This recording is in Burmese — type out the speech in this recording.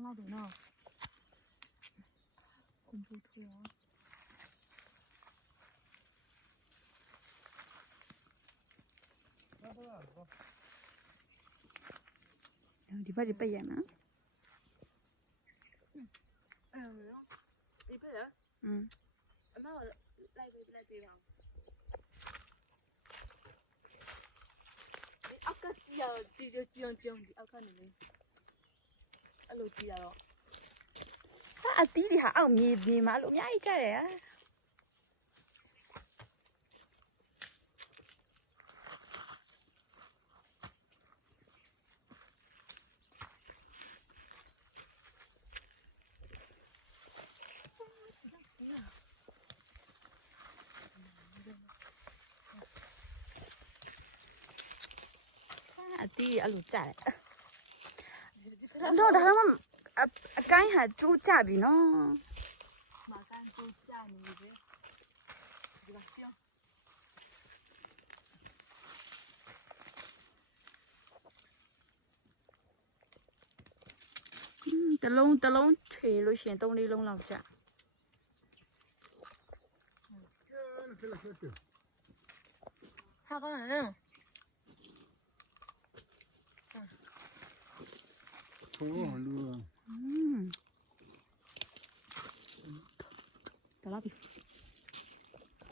张老头呢？恐怖推啊！ဒီဘက်ဒီပိတ်ရမယ်နော် 你不能，妈我来对方。你阿哥只要就阿哥你们，阿老只要。 အတီးတွေဟာအောက်မြေမှာလို့အများကြီးကြတယ်อ่ะအတီးအဲ့လိုကြတယ်တော့ဒါတော့အကိုင်းဟာကျိုးကြပြီနော် 马干都嫁你呗，对吧？行。 တလုံးထွေလို့ရှိရင်3-4လုံးလောက်ကြာ 他刚才。 哦，路。